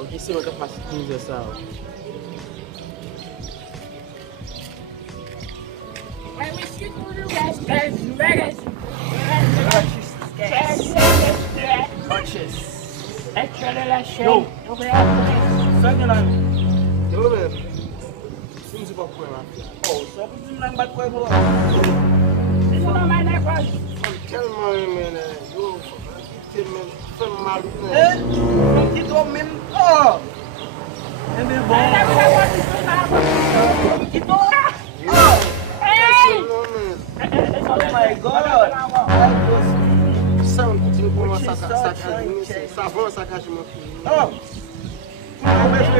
ou, ki si mwen ka fasi kouze sa ou. Mas me segura o gás, não merece. É que olha lá, cheio. Eu vou Sangue lá. Yo men, sin si pa kwen la fya. Oh, só por cima não bate com ele. Isso não mais negócio. An telman men, yo, ki men, fen mal men. Não quitou mesmo. Oh! É meio bom. Aí leva o negócio de lá. Quitou. Ei! No men, Oh my God. Ai, Deus. san kouti pou mwen Kouti sakaj mwen sa, se. Savon sakaj mwen fi. Oh! O mesmo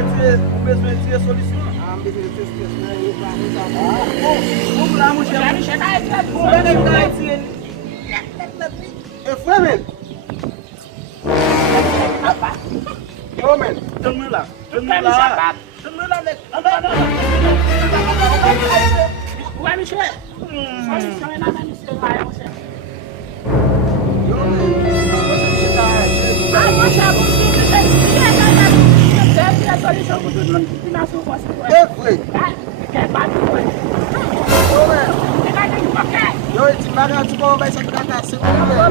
é solução. An beze de teste men, yo pa mwen sa. Vamos lá, meu Já me chega aí, já Vamos lá, E fwe men, yo men, Tamo lá. Tu quer me chamar? Tamo lá, né? Vai me chamar. Solução é nada me chamar, você. yo men, Ah, vou chamar o filho, chega a solução com tudo que nós não conseguimos. e fwe, Quer bater com ele? yo men, Você vai ter que qualquer. yo iti baga ti pou bay sa kaka se men.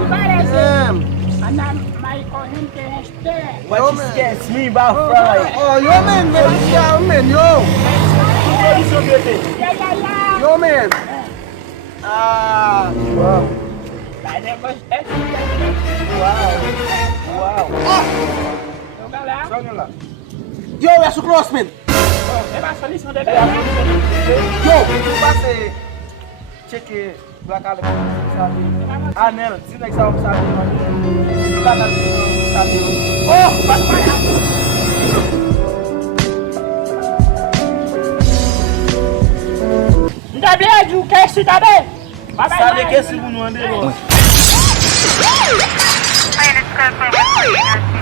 Parece. Em, Anda mais correndo que este. What you esquece me, Bafrai? oh yo men, men, yo men, yo. Solução, bebê. Chega lá. Yo men, ah, Vai depois desse. Uau. Joga lá. Sangue lá. yo, we are so close men. É uma solução dele. Yo, Tu passa cheque black ale sabe? Ah, não, se não é que sabe, sabe? Lá na sabe? oh, Pode parar. Ainda bem, o que é isso também? Sabe que esse mundo anda longe. Minus 10.8